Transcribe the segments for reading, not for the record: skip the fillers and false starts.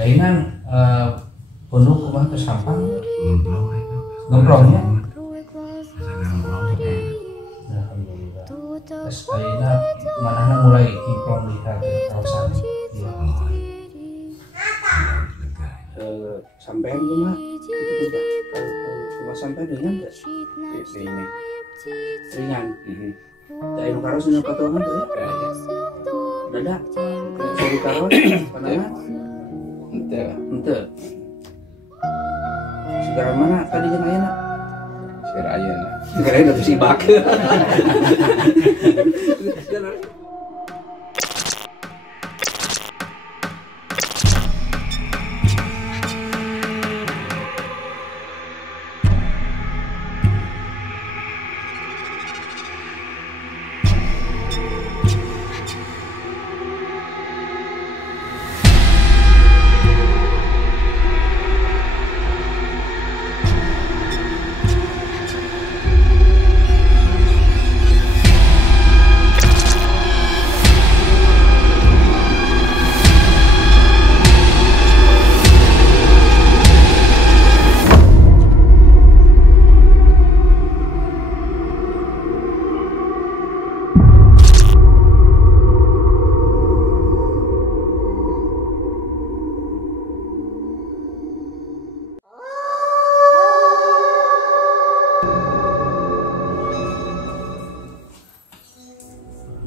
Kainan penuh kumaha ke sampang ngemplongnya. Alhamdulillah. Terus ayeuna manahna mulai ngemplong di kawasan. Sampai rumah itu kalau sampai dengan ini ringan. Dari karos nu katuangan tuh ya. Beda. Dari karos panangan. Ente. Segera mana tadi jeung ayeuna? Segera ayeuna. Segera ayeuna teh sibak.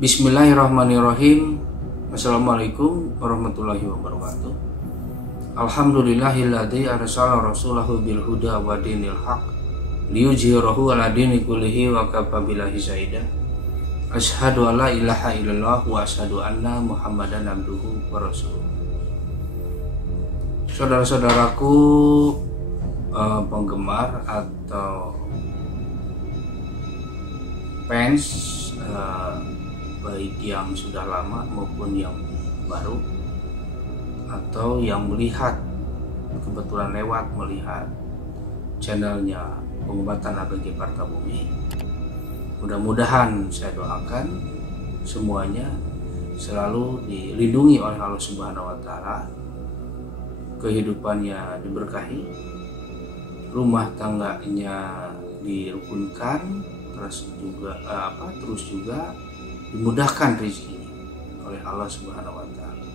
Bismillahirrahmanirrahim. Assalamualaikum warahmatullahi wabarakatuh. Alhamdulillahilladzi arsala rasulahu bil huda wa dinil haq liyuzhirahu ala dini kullihi wa kafa billahi syahida. Asyhadu alla ilaha illallah wa asyhadu anna Muhammadan abduhu wa rasuluh. Saudara-saudaraku penggemar atau fans baik yang sudah lama maupun yang baru atau yang melihat kebetulan lewat melihat channelnya Pengobatan ABG Partabumi, mudah-mudahan saya doakan semuanya selalu dilindungi oleh Allah Subhanahu wa Ta'ala, kehidupannya diberkahi, rumah tangganya dirukunkan, terus juga dimudahkan rezekinya oleh Allah Subhanahu wa Ta'ala.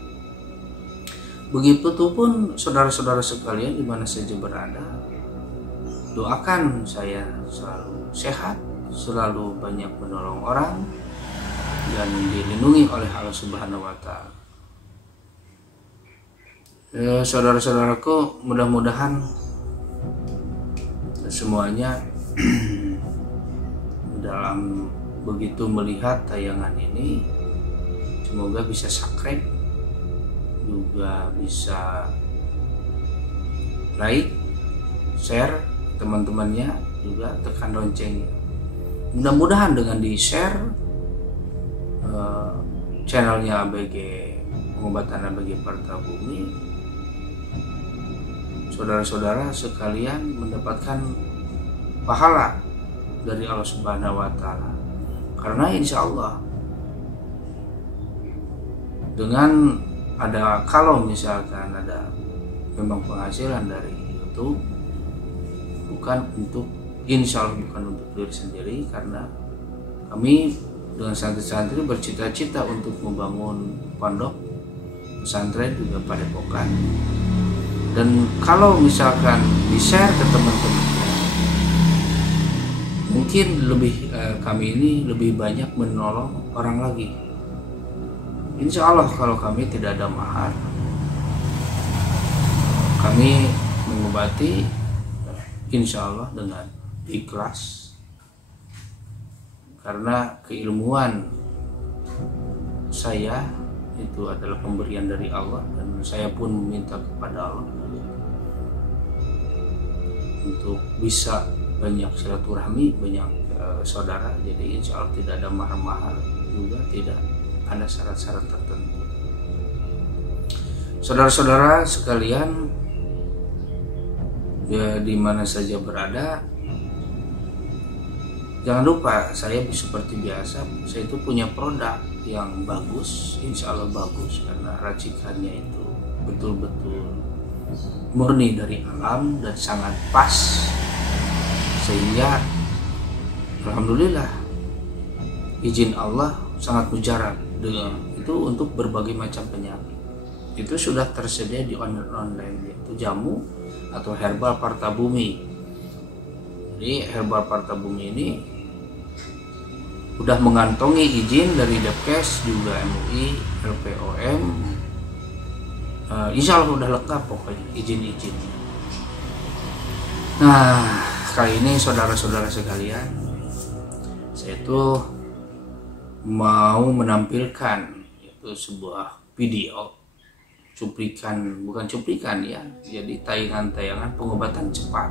Begitupun saudara-saudara sekalian di mana saja berada, doakan saya selalu sehat, selalu banyak menolong orang dan dilindungi oleh Allah Subhanahu wa Ta'ala. Saudara-saudaraku, mudah-mudahan semuanya dalam begitu melihat tayangan ini semoga bisa subscribe, juga bisa like, share teman-temannya, juga tekan loncengnya. Mudah-mudahan dengan di share channelnya ABG Pengobatan ABG Partabumi, saudara-saudara sekalian mendapatkan pahala dari Allah Subhanahu wa Ta'ala. Karena insya Allah dengan kalau misalkan ada memang penghasilan dari YouTube, insya Allah bukan untuk diri sendiri, karena kami dengan santri-santri bercita-cita untuk membangun pondok pesantren juga padepokan. Dan kalau misalkan di-share ke teman-teman, mungkin kami ini lebih banyak menolong orang lagi. Insya Allah kalau kami tidak ada mahar, kami mengobati insya Allah dengan ikhlas, karena keilmuan saya itu adalah pemberian dari Allah, dan saya pun meminta kepada Allah untuk bisa banyak silaturahmi, banyak saudara. Jadi insya Allah tidak ada mahar-mahar, juga tidak ada syarat-syarat tertentu. Saudara-saudara sekalian ya, di mana saja berada, jangan lupa saya seperti biasa, saya itu punya produk yang bagus, insya Allah bagus, karena racikannya itu betul-betul murni dari alam dan sangat pas, sehingga alhamdulillah izin Allah sangat mujarab dengan itu untuk berbagai macam penyakit. Itu sudah tersedia di online, yaitu jamu atau herbal Parta Bumi. Jadi herbal Parta Bumi ini udah mengantongi izin dari Depkes, juga MUI, LPOM. Insya Allah udah lengkap pokoknya izin-izinnya. Nah, kali ini saudara-saudara sekalian, saya tuh mau menampilkan itu sebuah video bukan cuplikan ya, jadi tayangan-tayangan pengobatan cepat.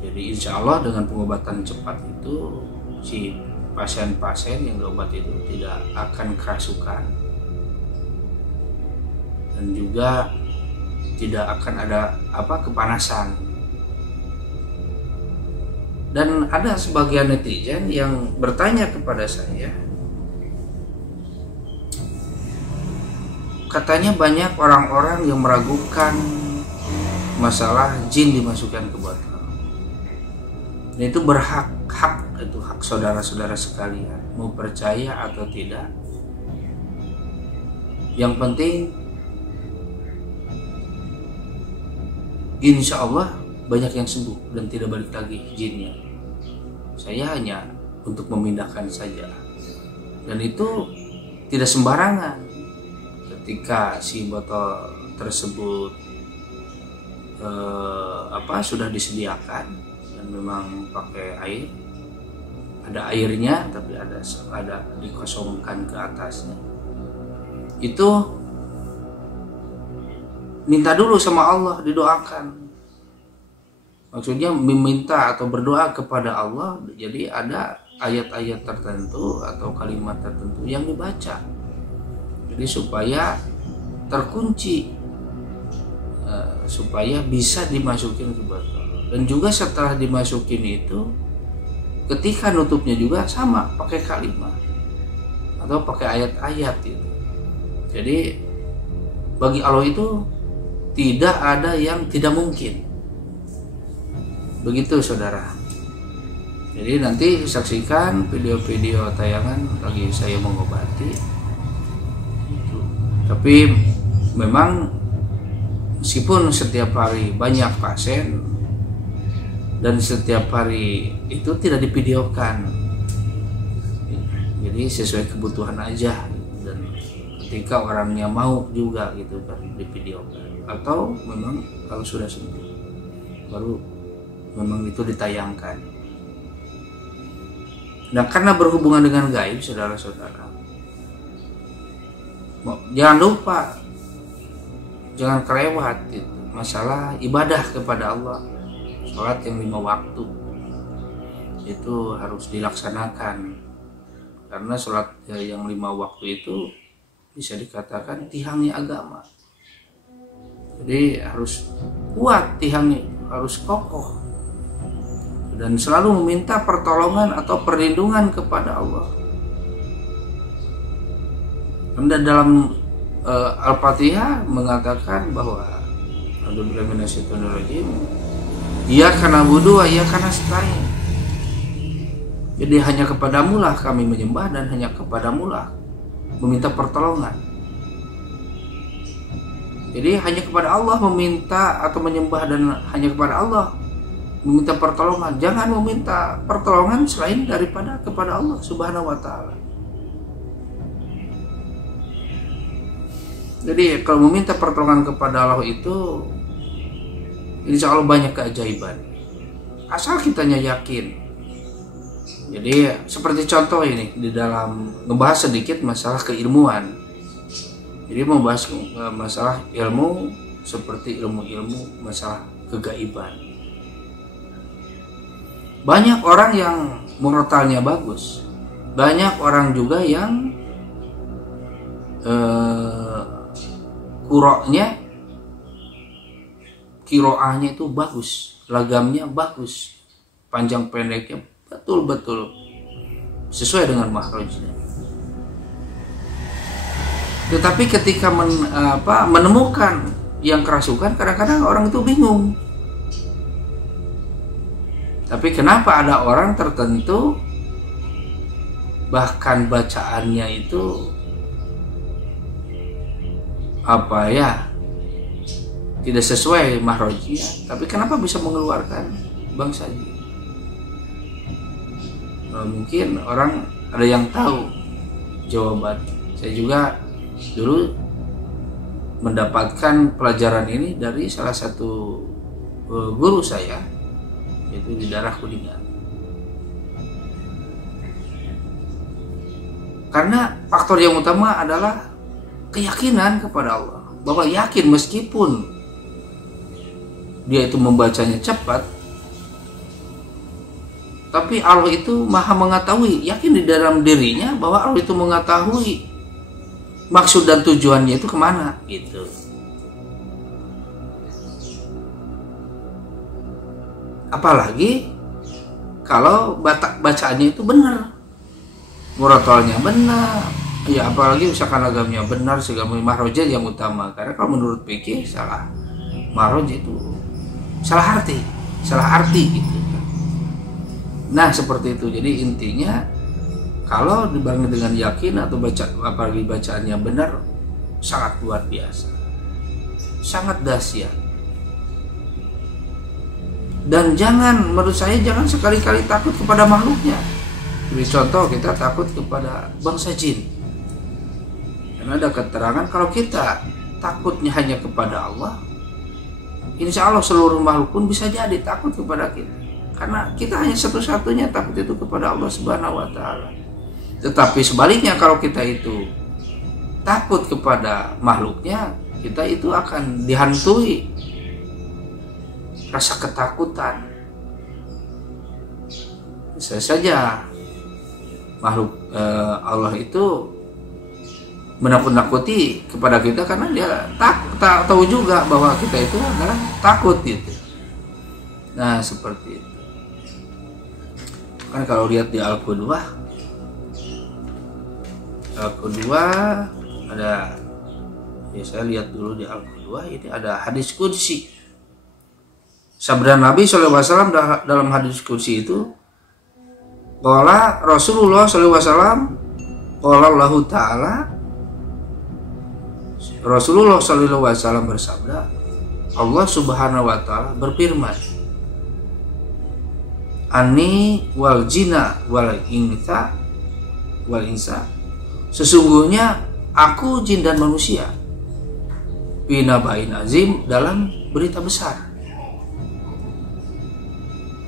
Jadi insya Allah dengan pengobatan cepat itu si pasien-pasien yang diobat itu tidak akan kerasukan dan juga tidak akan ada kepanasan. Dan ada sebagian netizen yang bertanya kepada saya, katanya banyak orang-orang yang meragukan masalah jin dimasukkan ke botol. Dan itu itu hak saudara-saudara sekalian mau percaya atau tidak. Yang penting insya Allah banyak yang sembuh dan tidak balik lagi jinnya. Saya hanya untuk memindahkan saja, dan itu tidak sembarangan. Ketika si botol tersebut sudah disediakan dan memang pakai air, ada airnya tapi ada dikosongkan ke atasnya, itu minta dulu sama Allah, didoakan. Maksudnya meminta atau berdoa kepada Allah. Jadi ada ayat-ayat tertentu atau kalimat tertentu yang dibaca, jadi supaya terkunci, supaya bisa dimasukin ke botol. Dan juga setelah dimasukin itu, ketika nutupnya juga sama, pakai kalimat atau pakai ayat-ayat itu. Jadi bagi Allah itu tidak ada yang tidak mungkin. Begitu saudara. Jadi nanti saksikan video-video tayangan lagi saya mengobati. Tapi memang meskipun setiap hari banyak pasien dan setiap hari itu tidak divideokan, jadi sesuai kebutuhan aja, dan ketika orangnya mau juga gitu kan divideokan, atau memang kalau sudah sembuh baru memang itu ditayangkan. Nah, karena berhubungan dengan gaib, saudara-saudara, jangan lupa, jangan kelewat gitu, masalah ibadah kepada Allah. Sholat yang 5 waktu itu harus dilaksanakan, karena sholat yang 5 waktu itu bisa dikatakan tihangnya agama. Jadi harus kuat tihangnya, harus kokoh, dan selalu meminta pertolongan atau perlindungan kepada Allah. Dan dalam Al-Fatihah mengatakan bahwa a'udzubillahi minasyaitonirrajim, iyyaka na'budu wa iyyaka nasta'in. Jadi hanya kepadamu lah kami menyembah dan hanya kepadamu lah meminta pertolongan. Jadi hanya kepada Allah meminta atau menyembah, dan hanya kepada Allah meminta pertolongan. Jangan meminta pertolongan selain daripada kepada Allah Subhanahu wa Ta'ala. Jadi kalau meminta pertolongan kepada Allah itu insya Allah banyak keajaiban, asal kitanya yakin. Jadi seperti contoh ini di dalam ngebahas sedikit masalah keilmuan. Jadi membahas masalah ilmu seperti ilmu-ilmu masalah kegaiban. Banyak orang yang murotalnya bagus, banyak orang juga yang kiroahnya itu bagus, lagamnya bagus, panjang pendeknya betul-betul sesuai dengan makhrajnya. Tetapi ketika menemukan yang kerasukan, kadang-kadang orang itu bingung. Tapi kenapa ada orang tertentu bahkan bacaannya itu tidak sesuai mahrojnya, tapi kenapa bisa mengeluarkan bangsa jin? Mungkin orang ada yang tahu jawaban. Saya juga dulu mendapatkan pelajaran ini dari salah satu guru saya, yaitu di daerah Kuningan. Karena faktor yang utama adalah keyakinan kepada Allah, bahwa yakin meskipun dia itu membacanya cepat, tapi Allah itu maha mengetahui, yakin di dalam dirinya bahwa Allah itu mengetahui maksud dan tujuannya itu kemana gitu. Apalagi kalau bacaannya itu benar, muratolnya benar, ya apalagi misalkan agamanya benar, segala mahrojah yang utama. Karena kalau menurut fikih salah mahrojah itu salah arti gitu. Nah seperti itu. Jadi intinya kalau dibarengi dengan yakin atau apalagi bacaannya benar, sangat luar biasa, sangat dahsyat. Dan menurut saya jangan sekali-kali takut kepada makhluknya. Jadi contoh, kita takut kepada bangsa jin, karena ada keterangan kalau kita takutnya hanya kepada Allah, insya Allah seluruh makhluk pun bisa jadi takut kepada kita. Karena kita hanya satu-satunya takut itu kepada Allah Subhanahu wa Ta'ala. Tetapi sebaliknya, kalau kita itu takut kepada makhluknya, kita itu akan dihantui rasa ketakutan. Bisa saja makhluk Allah itu menakut-nakuti kepada kita karena dia tahu juga bahwa kita itu adalah takut gitu. Nah seperti itu. Kan kalau lihat di Al-Qudwah ada, ya saya lihat dulu di Al-Qudwah ini ada hadis qudsi. Sabda Nabi SAW dalam hadis qudsi itu, qala Rasulullah SAW, qala Allah Ta'ala, Rasulullah SAW bersabda, Allah Subhanahu wa Ta'ala berfirman, Ani wal jina wal insa sesungguhnya aku jin dan manusia binabain azim dalam berita besar.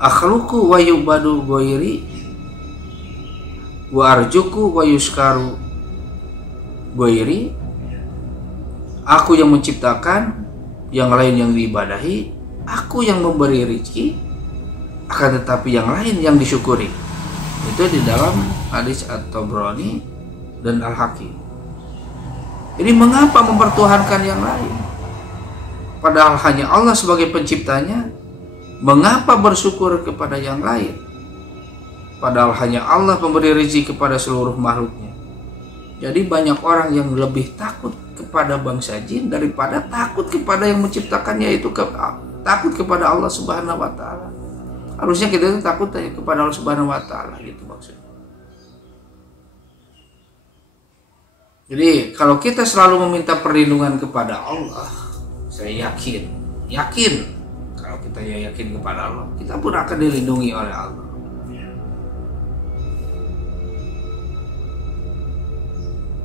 Akhluqu wa yubadu ghairi wa arjuku wa yuskaru ghairi. Aku yang menciptakan, yang lain yang diibadahi, aku yang memberi rezeki, akan tetapi yang lain yang disyukuri. Itu di dalam hadis At-Tabrani dan Al-Hakim. Jadi mengapa mempertuhankan yang lain? Padahal hanya Allah sebagai penciptanya. Mengapa bersyukur kepada yang lain? Padahal hanya Allah pemberi rezeki kepada seluruh makhluknya. Jadi banyak orang yang lebih takut kepada bangsa jin daripada takut kepada yang menciptakannya, itu takut kepada Allah Subhanahu wa Ta'ala. Harusnya kita itu takut kepada Allah Subhanahu wa Ta'ala gitu maksudnya. Jadi kalau kita selalu meminta perlindungan kepada Allah, saya yakin kalau kita yakin kepada Allah, kita pun akan dilindungi oleh Allah.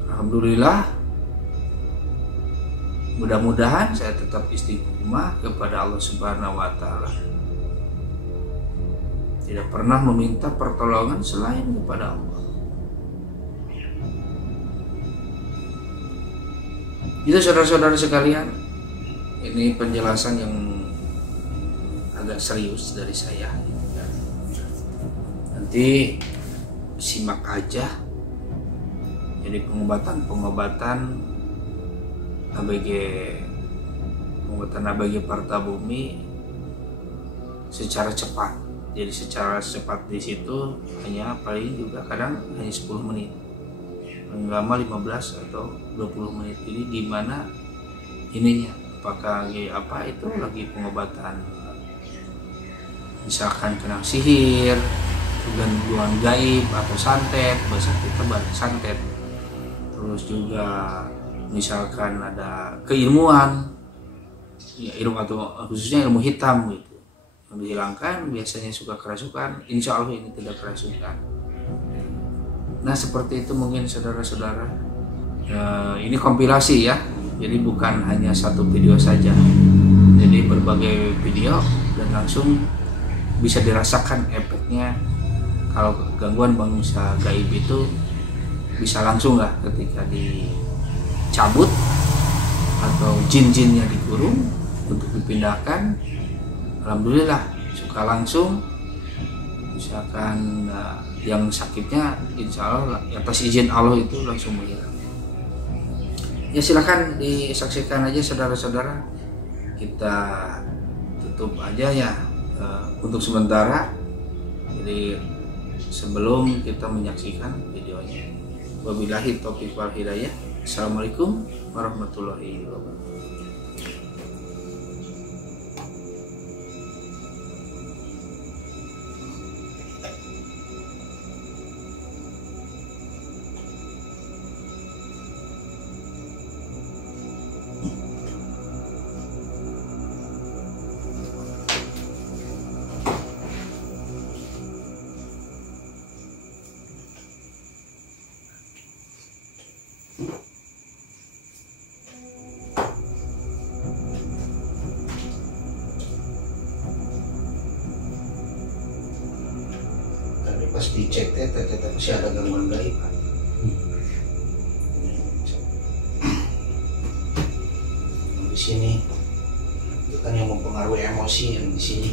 Alhamdulillah, mudah-mudahan saya tetap istiqomah kepada Allah Subhanahu wa Ta'ala. Tidak pernah meminta pertolongan selain kepada Allah. Itu saudara-saudara sekalian, ini penjelasan yang agak serius dari saya. Nanti simak aja. Jadi pengobatan ABG Partabumi secara cepat. Jadi secara cepat di situ hanya paling juga kadang hanya 10 menit. paling lama 15 atau 20 menit. Jadi gimana ininya, apakah lagi apa itu lagi pengobatan, misalkan kena sihir, gangguan gaib atau santet, bahasa kita bahasa santet. Terus juga misalkan ada keilmuan, ya ilmu atau khususnya ilmu hitam gitu yang dihilangkan, biasanya suka kerasukan. Insya Allah ini tidak kerasukan. Nah seperti itu mungkin saudara-saudara. Ini kompilasi ya, jadi bukan hanya satu video saja, jadi berbagai video dan langsung bisa dirasakan efeknya. Kalau gangguan bangsa gaib itu bisa langsung lah ketika dicabut atau jin-jinnya dikurung untuk dipindahkan. Alhamdulillah suka langsung. Misalkan yang sakitnya insya Allah atas izin Allah itu langsung menghilang. Ya silakan disaksikan aja saudara-saudara. Kita tutup aja ya untuk sementara. Jadi sebelum kita menyaksikan videonya, wabillahi taufiq wal hidayah. Assalamualaikum warahmatullahi wabarakatuh. Pas dicek ternyata masih ada gangguan gaib. Di sini itu kan yang mempengaruhi emosi yang di sini.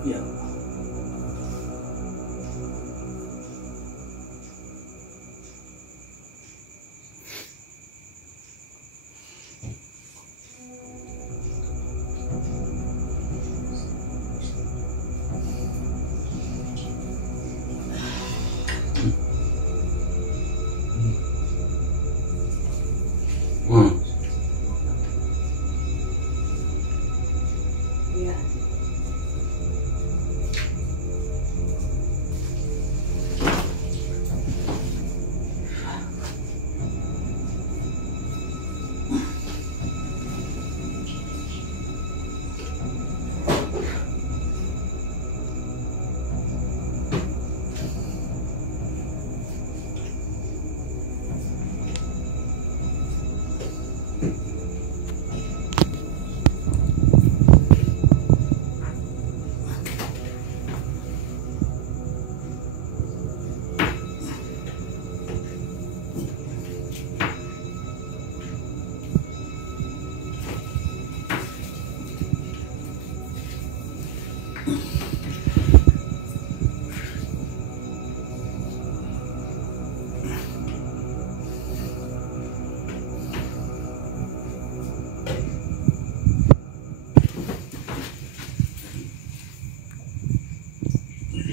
Ya.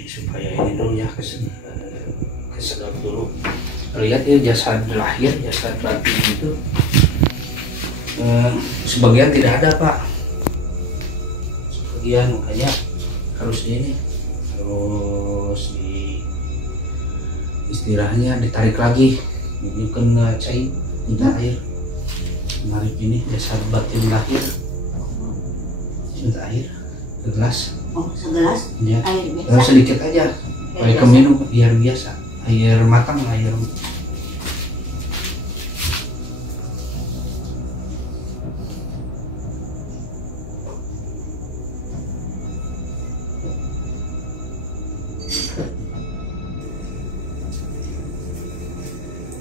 Supaya ini dulu ya, kesedot dulu. Lihat ya jasad lahir, jasad batin itu sebagian tidak ada Pak, sebagian makanya harus ini, harus di istilahnya ditarik lagi, ini kena cair, minta air, menarik ini jasad batin lahir, minta air ke gelas. Oh, segelas Ya. air biasa. Sedikit aja. Pakai biasa. keminum air biasa. Air matang, air.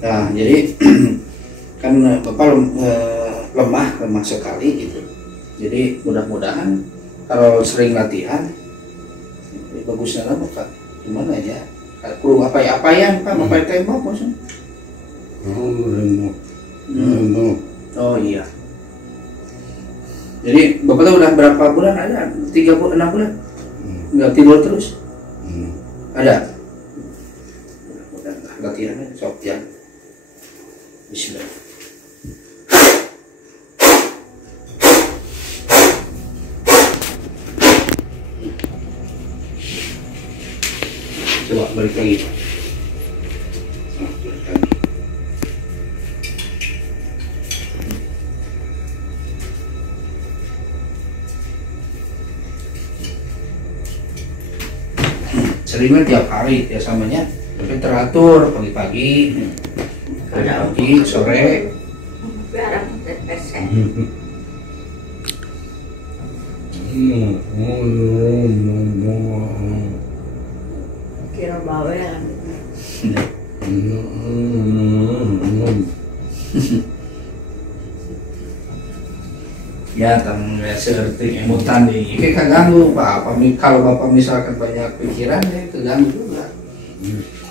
Nah, jadi kan Bapak lemah sekali gitu. Jadi mudah-mudahan kalau sering latihan bagusnya lah Bapak. Gimana ya? Perlu apa-apaan Pak, Bapak tembok maksudnya? Oh iya. Jadi Bapak tuh udah berapa bulan ada? 6 bulan? Nggak tidur terus? Ada? Mudah-mudahan latihannya sok ya. Bismillah. Coba balik lagi Pak. Balik lagi. Seringnya tiap hari ya samanya, tapi teratur pagi-pagi, sore. Biar pesek. Kira bawel. Ya, tangga seperti emutan nih, ini kan ganggu Pak. Kalau Bapak misalkan banyak pikiran ya keganggu juga.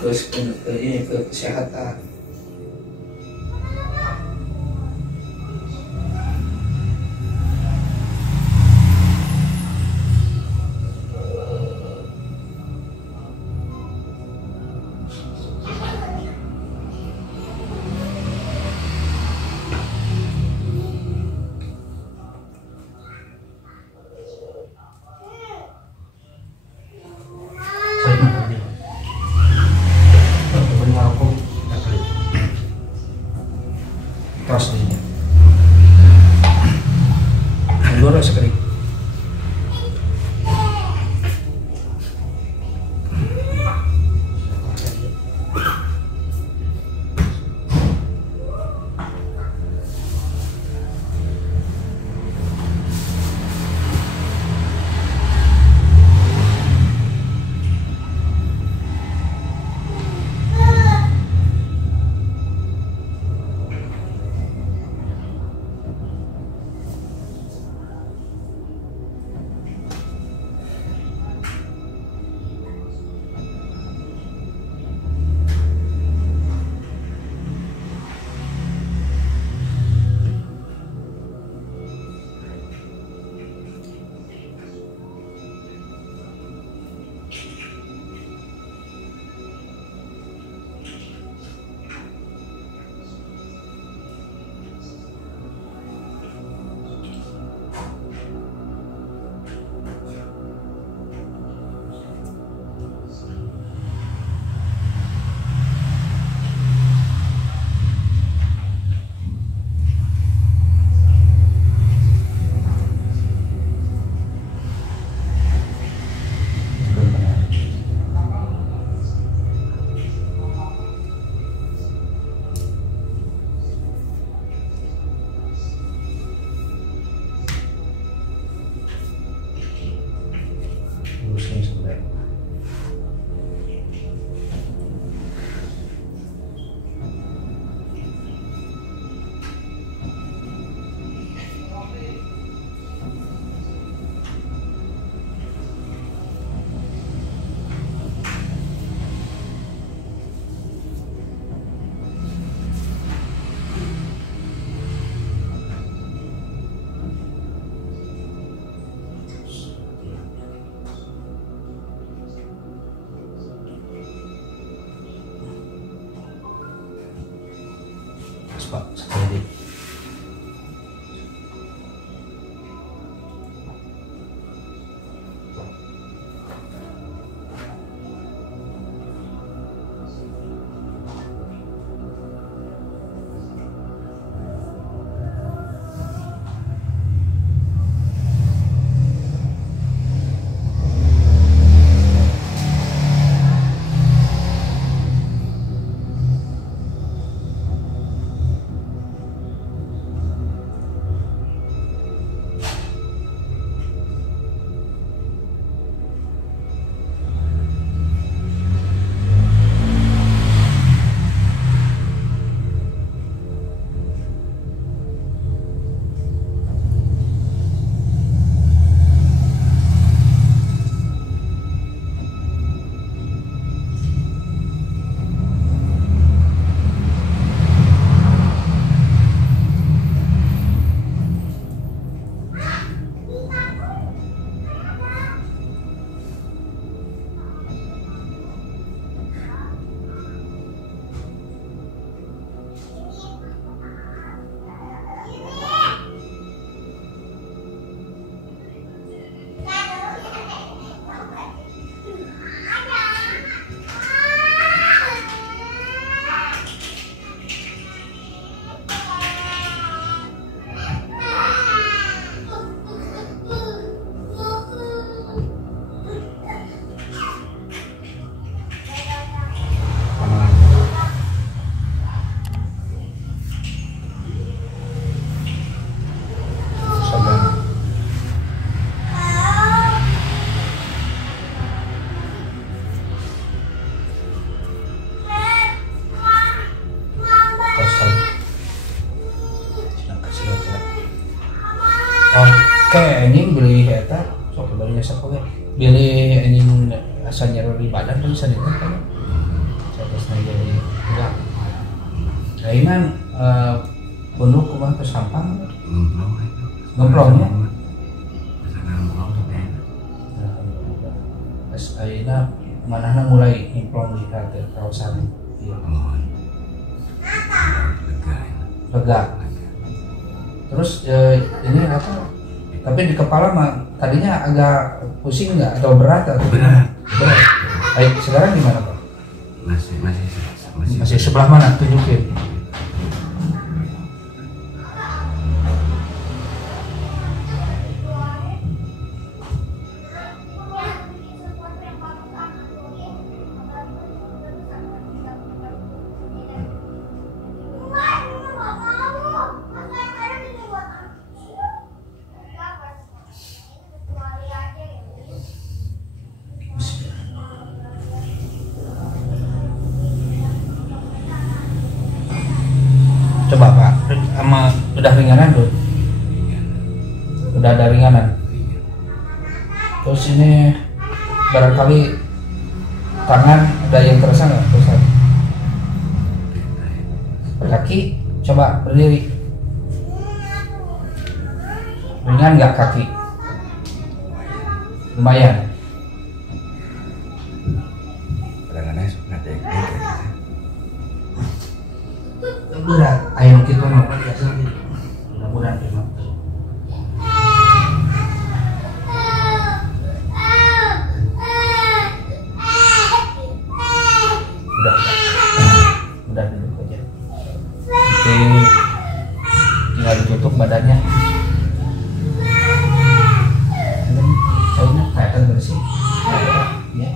Terus ke kesehatan. Tos ini. Anggur sekali. Pak, sekali. Oke, anjing beli eta sok beli nyesek oge. Beli anjing asa nyeri badan kan bisa diteh kan. Terus jadi enggak. Kainan punduk kumaha teh sampang. Ngemplongnya. Pas ayeuna manahna mulai nyemplung di kawasan ieu. Lega. Terus ini apa? Tapi di kepala mah tadinya agak pusing nggak atau berat atau berat. Baik, sekarang gimana Pak? Masih sebelah mana? Tunjukin. Coba Pak, sama udah ringanan tuh, udah ada ringanan. Terus ini barangkali tangan ada yang terasa nggak terusan? Kaki, coba berdiri. Ringan nggak kaki? Lumayan. kadang-kadang suka ada yang kayak gitu. Berat, ayo kita mau biasa nih. Mudah-mudahan memang. Udah duduk aja. Oke, tinggal ditutup badannya. Soalnya kelihatan bersih. Ya.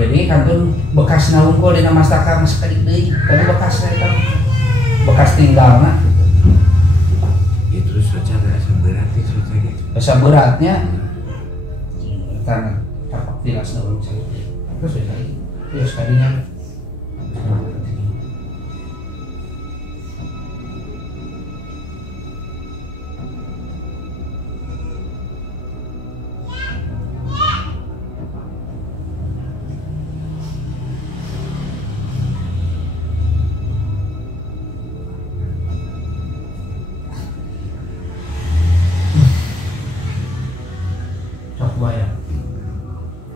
Jadi kantun bekas naungkul dina mastaka mas kadik deui, tapi bekas eta bekas tinggalna. Ya terus baca rasa berat itu gitu. Rasa beratnya tanah tapak tilas naung saya. Terus ya tadi. Ya sekalinya. Bayang.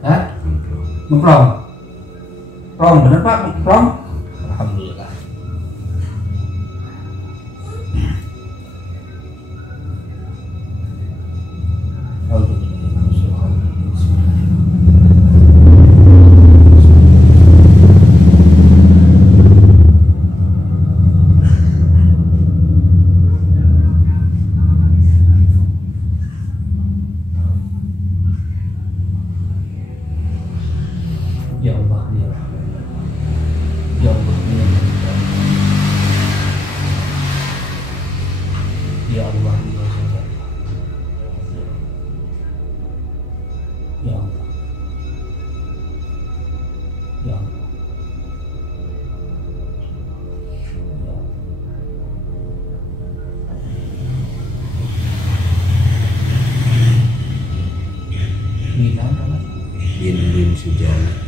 Hah? Ngeplong. Plong, bener Pak? Plong? Alhamdulillah. Ya Allah, ya Allah, ya Allah, ya Allah, ya Allah, ya Allah, ya Allah, Bina, kan? Bin Sujana.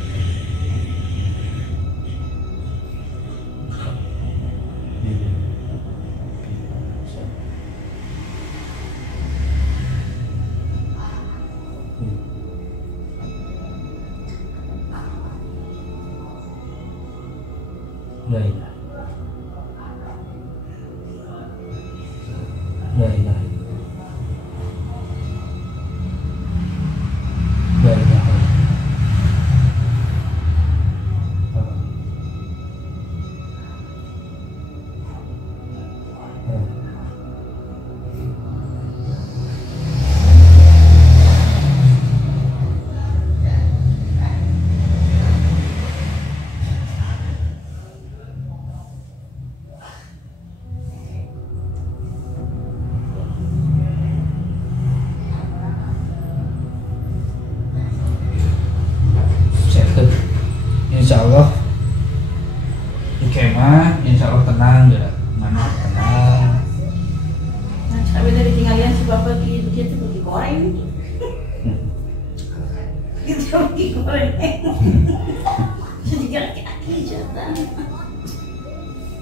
La ilaha La ilaha La ilaha mah insya Allah tenang ya, mana tenang. Nah, sampai dari tinggalin si bapak gitu pergi goreng. Gitu pergi goreng. Jadi laki-laki jatah.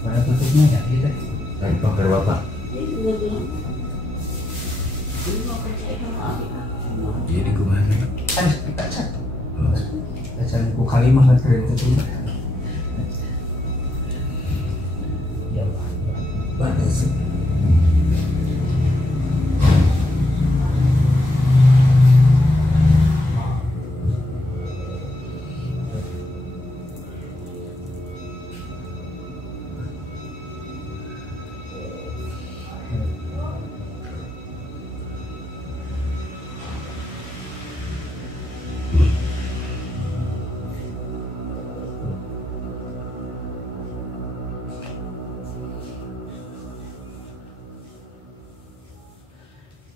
Mana tutupnya ya gitu. Dari pakai bapak. Jadi gue bilang, ini mau kerja sama apa? Jadi kemana? Kan kaca. Kaca ku kalimah kan keren tutup. Ya Allah. Mana sih?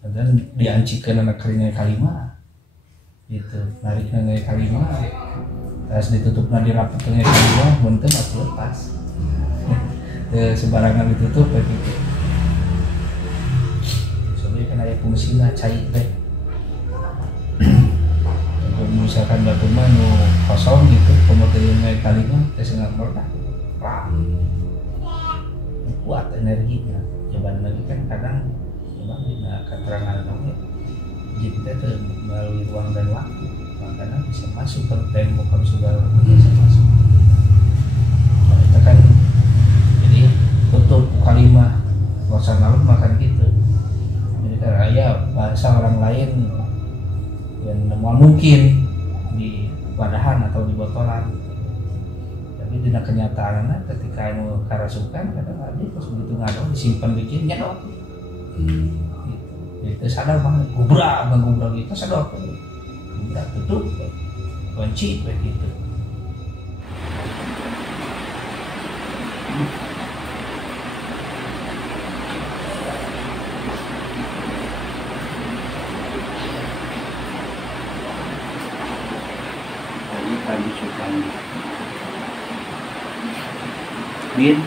Dan diancikan anak kalinya kalima gitu, narik nengay kalima terus ditutup nadi rapet nengay kalima muntah atau lepas sembarangan ditutup kayak gitu. Soalnya kan ada fungsinya cair deh. Kalau misalkan batu manu kosong gitu, kemudian nengay kalima terus nggak meledak, kuat energinya. Coba lagi kan kadang memang dengan keterangan kamu jadi kita tuh melalui ruang dan waktu makanya bisa masuk ke tembok kan segala bisa masuk. Nah, itu kan jadi tutup kalimah wasan lalu makan gitu. Jadi kan ya bahasa orang lain yang mungkin di wadahan atau di botolan, tapi tidak kenyataannya ketika mau karasukan kadang ada pas begitu ngadong disimpan bikinnya dong. Itu sadar banget gubrak gitu sadar gubrak tutup kunci begitu. Tadi kami suka bin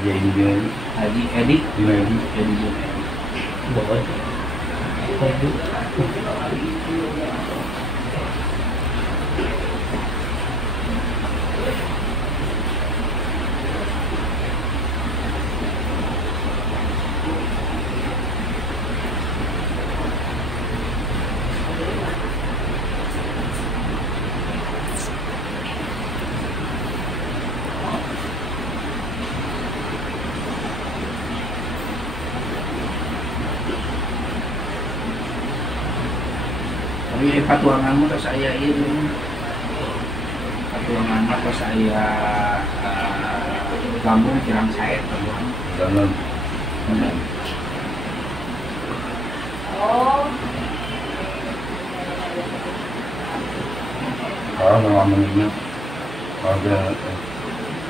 Jadi dia Haji Edik lagi. bawa tapi patuangan mah saya itu patuangan mah pas saya lambung kirang saya patuangan Dalam kalau ngomong ini ada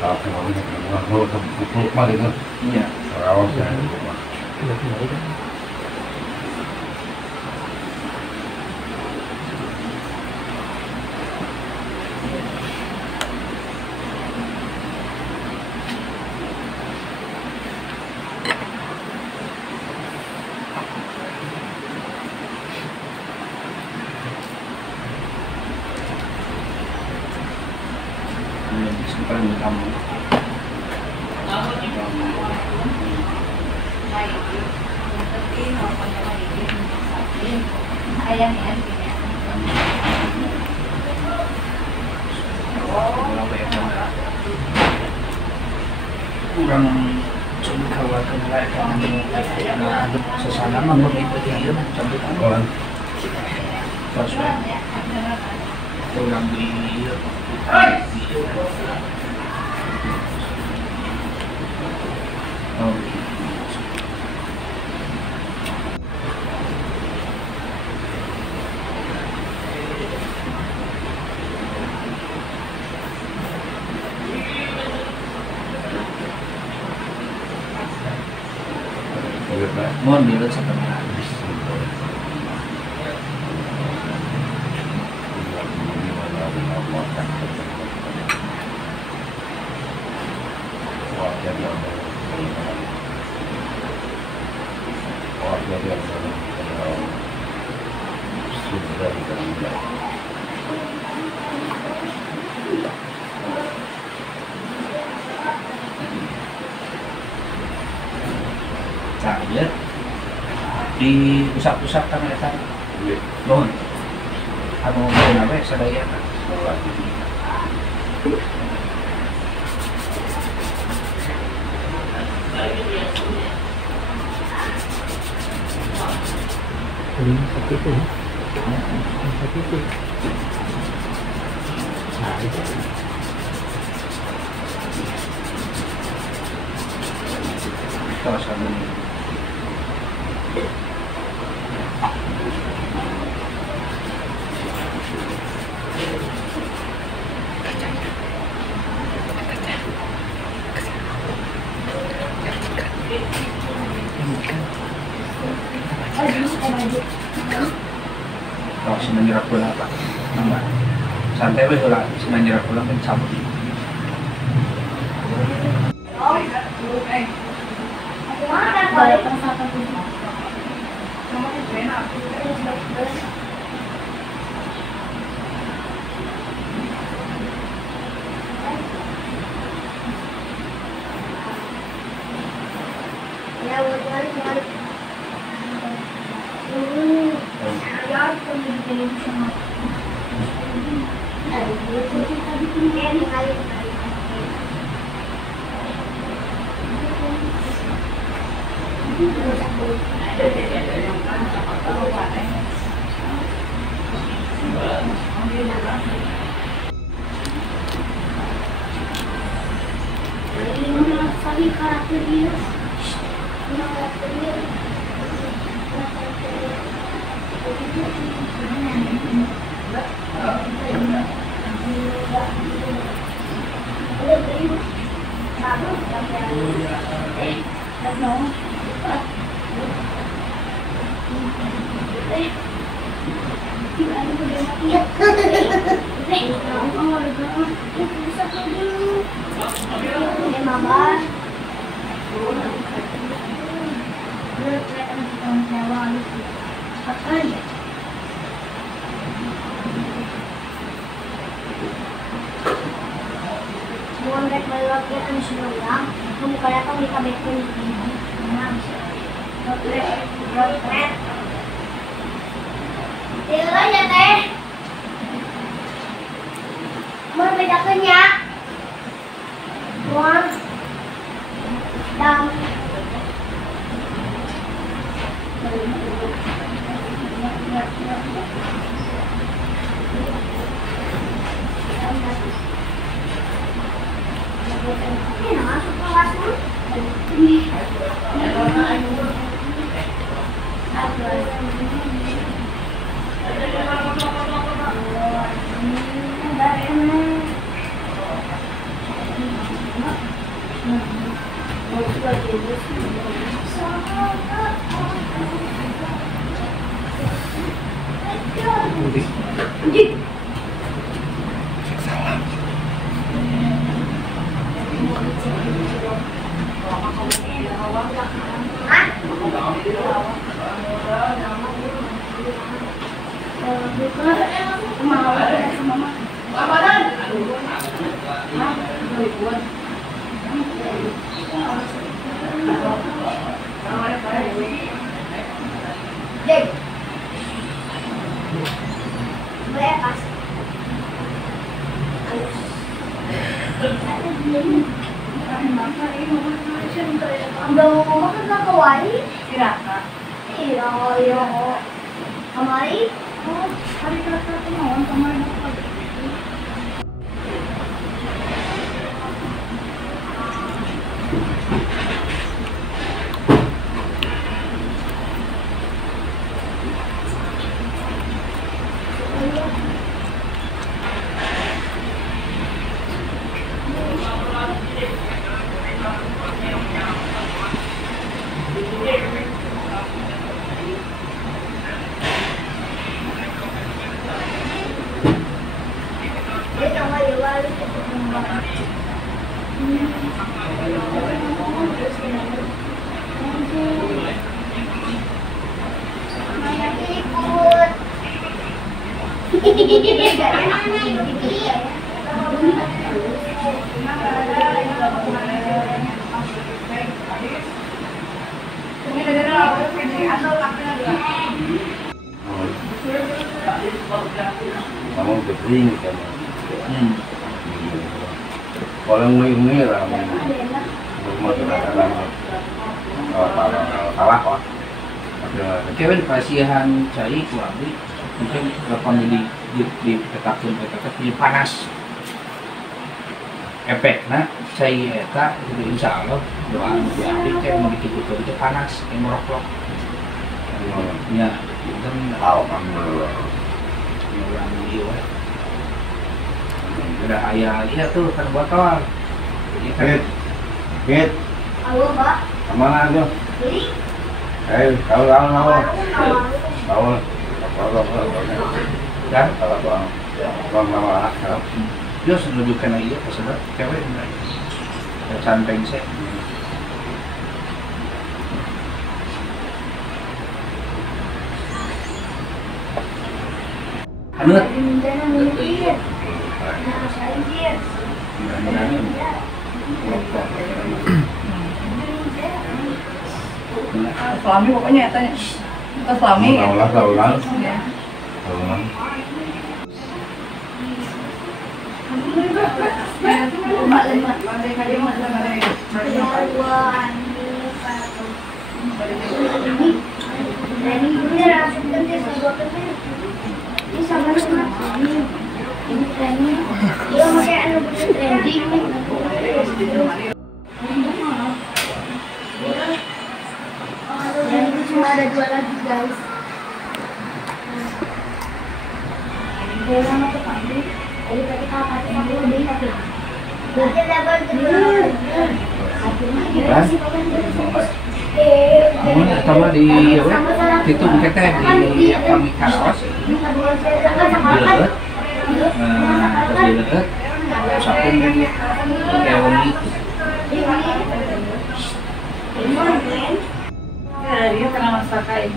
apa namanya kalau tutup mah itu iya rawat ya. paling utama kurang coba khawatir lah karena sesana mah begitu dia sampai kan pas kurang di oh mohon dilihat sebentar. Oh, jadi ada. Oh, jadi ada. Sudah tidak. Saya di pusat-pusat kan eta nuhun anu beuna we sadaya Sakit itu. Sakit itu. Nah, itu. terus kami kalau semenjak pulang apa nambah santai we heula semenjak pulang kan cabut Kamu kering kan. Kalau ini lah, rumah dalam salah kok. Kevin kasihan cai kuabi mungkin gampang ditetapkan jadi panas efek nah cai eta itu insya Allah doa diambil kayak mau begitu itu panas yang meroklok ya kan Alhamdulillah. orang dia ada ayah iya tuh kan botol jadi kan Hit, Halo, Pak. kemana aja? Beli? Tahu. dan Kalau bang lama dia sudah menunjukkan aja kesedot cewek cantik sih anut Suami pokoknya ya tanya ke suami ya. tahunan. Dan itu cuma ada 2 lagi guys. Dia sama tuh pagi. Jadi tadi kakak aku lebih tapi. Kita dapat kedua. sama di itu kita di Karos dilihat sabun kayak wangi Ya, dia kena masakai.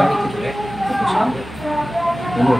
cari gitu ya dulu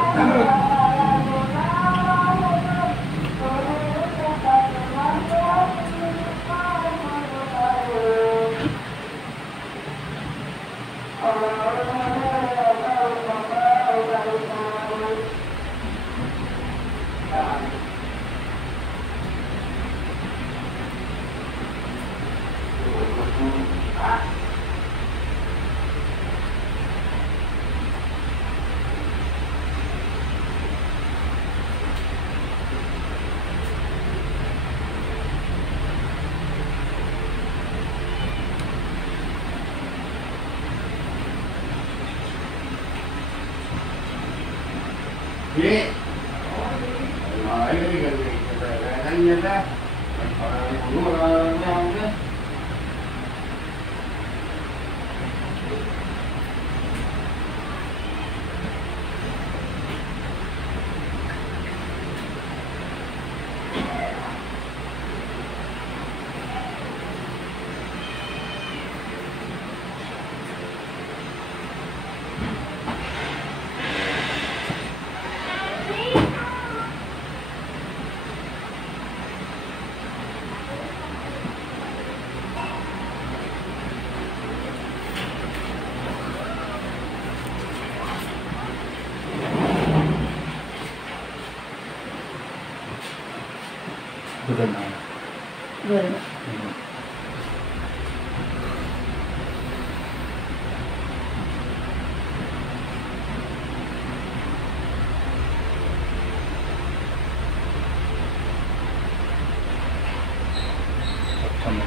betul sama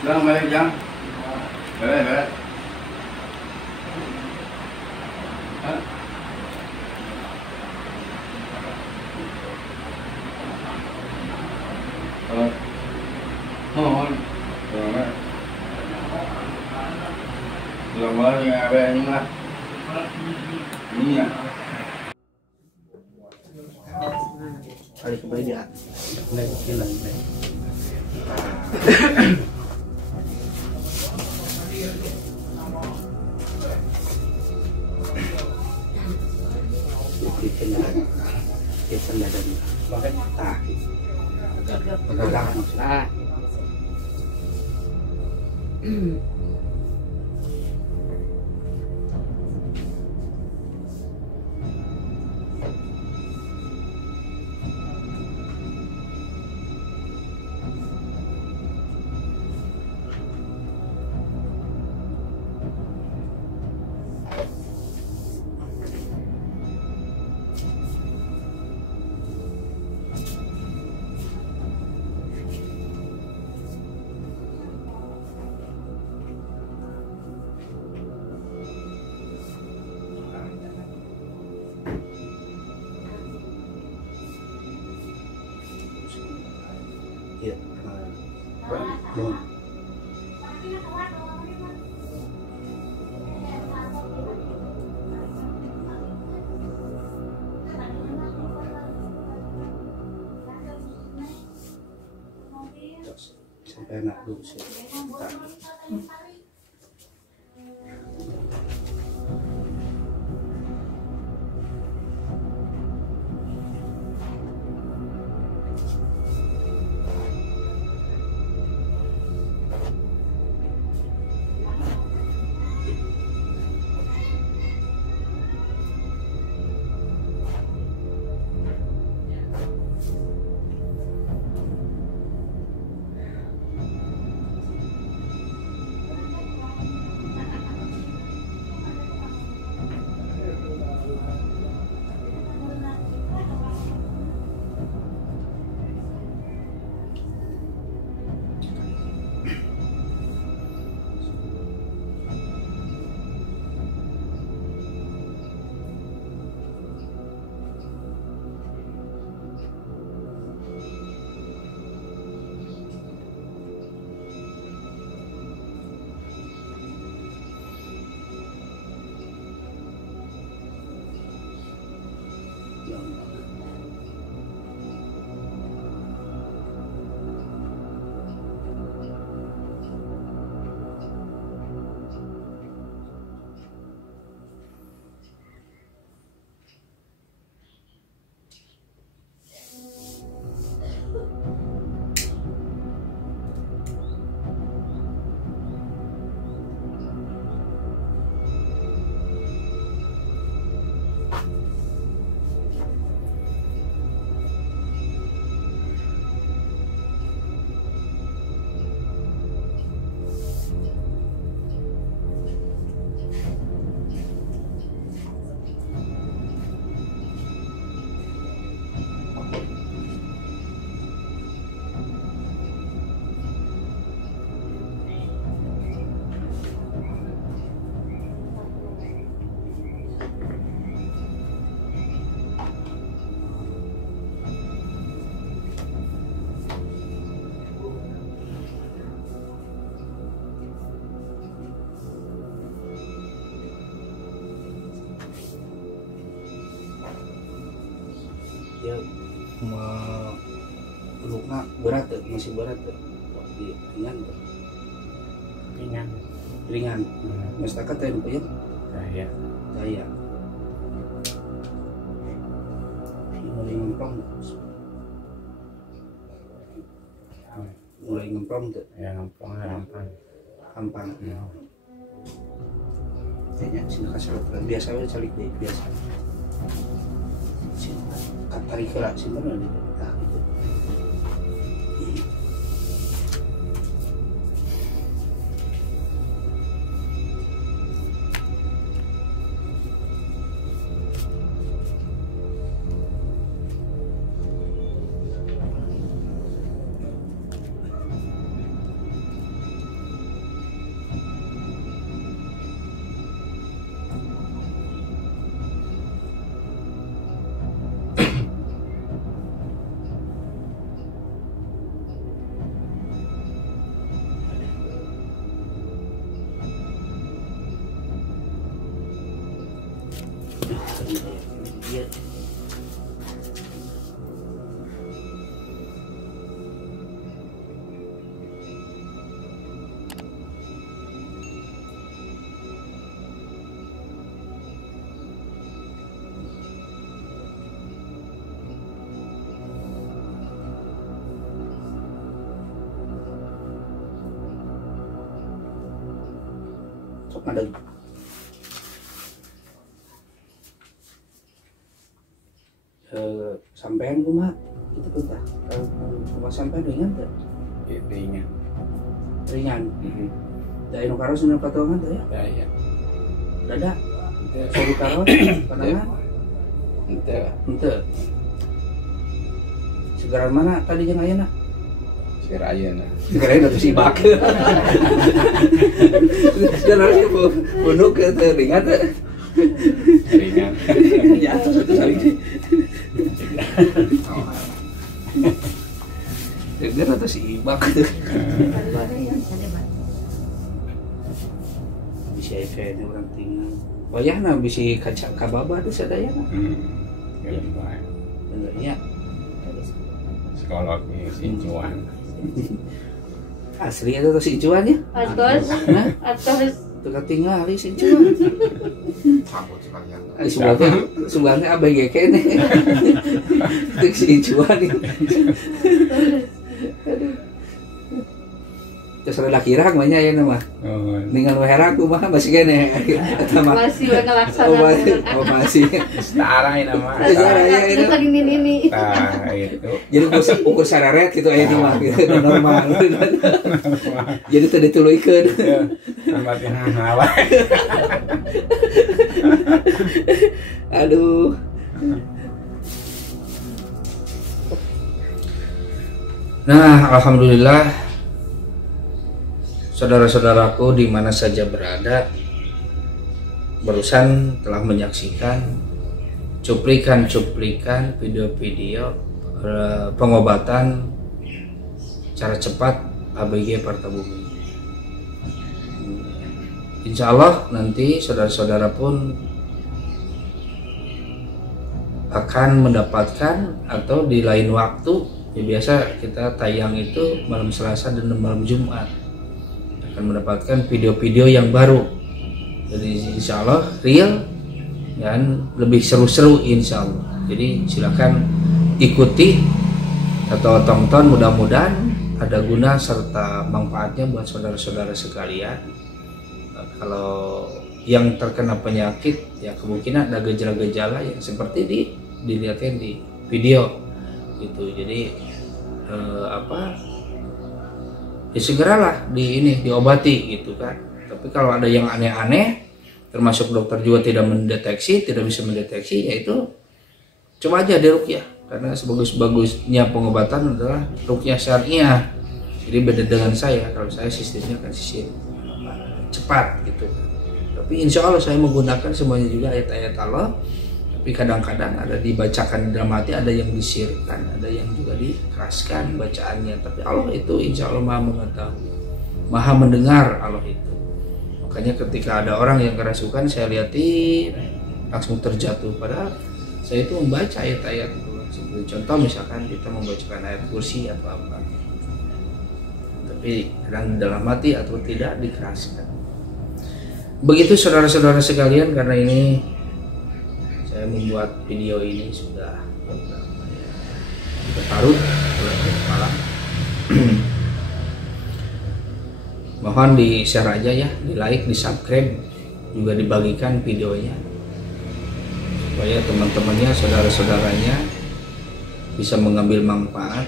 Jangan balik jangan. Balik. Hah? Mohon. Belum boleh ada ini lah. Ini ya. Kali kembali dia. Iya. Sampai enak dulu sih. Ya luka berat tuh, masih berat tuh, ringan tuh. Ringan. Mas tak kata ya? Saya. Mulai ngempong tuh. Mulai ngempong tuh. Ya gampang. Kayaknya sini kasih biasa aja calik deh biasa. Tarik ke sini mana nih? Nah, gitu. Iya. Sok ada. Sampean kumaha gitu kita. Kalau rumah sampean ringan teh? Ringan. Ringan. Da anu karos nu patongan teh ya? Ya. Dada. Sobi karos pandangan? Henteu. Segaran mana tadi jeung ayeuna? Sirayana. Segaran atuh sibak. Segaran punduk teh ringan teh. Ringan. Ya atuh satu saling. Dengar atau si Ibak bisa efeknya orang tinggal wayahna bisa kaca kababa ada sadayana benernya Psikolognya si Cuan. asli atau si Cuan ya Atas tukar tinggal si Cuan Sambut sekalian. sebelahnya ABG kene itu si Cuan nih terus ada kirang banyak ya nama dengan waheraku mah masih kene masih ngelaksanakan masih Setara ini nama. Setara ya itu lagi ini Nah itu. jadi ukur sararet gitu aja mah gitu normal jadi tadi tuluikeun Amatnya hawa. aduh nah alhamdulillah saudara-saudaraku di mana saja berada barusan telah menyaksikan cuplikan video-video pengobatan cara cepat ABG Partabumi. Insya Allah nanti saudara-saudara pun akan mendapatkan atau di lain waktu ya biasa kita tayang itu malam Selasa dan malam Jumat akan mendapatkan video-video yang baru. Jadi insya Allah real dan lebih seru-seru insya Allah. Jadi silakan ikuti atau tonton, mudah-mudahan ada guna serta manfaatnya buat saudara-saudara sekalian. Kalau yang terkena penyakit ya kemungkinan ada gejala-gejala yang seperti dilihatkan di video gitu. Jadi ya segeralah diobati gitu kan. Tapi kalau ada yang aneh-aneh termasuk dokter juga tidak bisa mendeteksi yaitu coba aja diruqyah karena sebagus-bagusnya pengobatan adalah ruqyah syar'iyah. Jadi beda dengan saya, kalau saya sistemnya kan sistem cepat gitu. Tapi insya Allah saya menggunakan semuanya juga ayat-ayat Allah. Tapi kadang-kadang ada dibacakan dalam hati, ada yang disirkan, ada yang juga dikeraskan bacaannya. Tapi Allah itu insya Allah maha mengetahui, maha mendengar Allah itu. Makanya ketika ada orang yang kerasukan saya lihatin langsung terjatuh. Padahal saya itu membaca ayat-ayat itu. Seperti contoh misalkan kita membacakan ayat kursi atau apa. Tapi kadang dalam hati atau tidak dikeraskan. Begitu saudara-saudara sekalian, karena ini saya membuat video ini sudah larut malam. Mohon di share aja ya, di like, di subscribe, juga dibagikan videonya supaya teman-temannya, saudara-saudaranya bisa mengambil manfaat.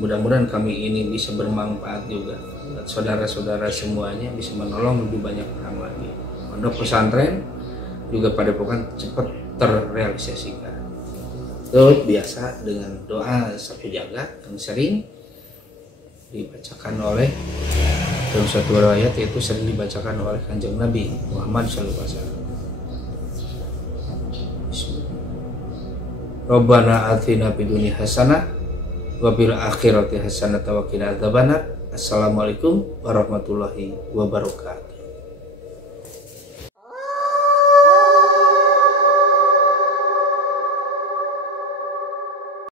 Mudah-mudahan kami ini bisa bermanfaat juga buat saudara-saudara semuanya, bisa menolong lebih banyak orang lagi. Pondok pesantren juga padepokan cepat terrealisasikan. Terus biasa dengan doa sapu jagat yang sering dibacakan oleh dalam satu riwayat, yaitu sering dibacakan oleh Kanjeng Nabi Muhammad SAW. Rabbana atina fid dunya hasanah wa fil akhirati hasanah wa qina adzabannar. Assalamualaikum warahmatullahi wabarakatuh.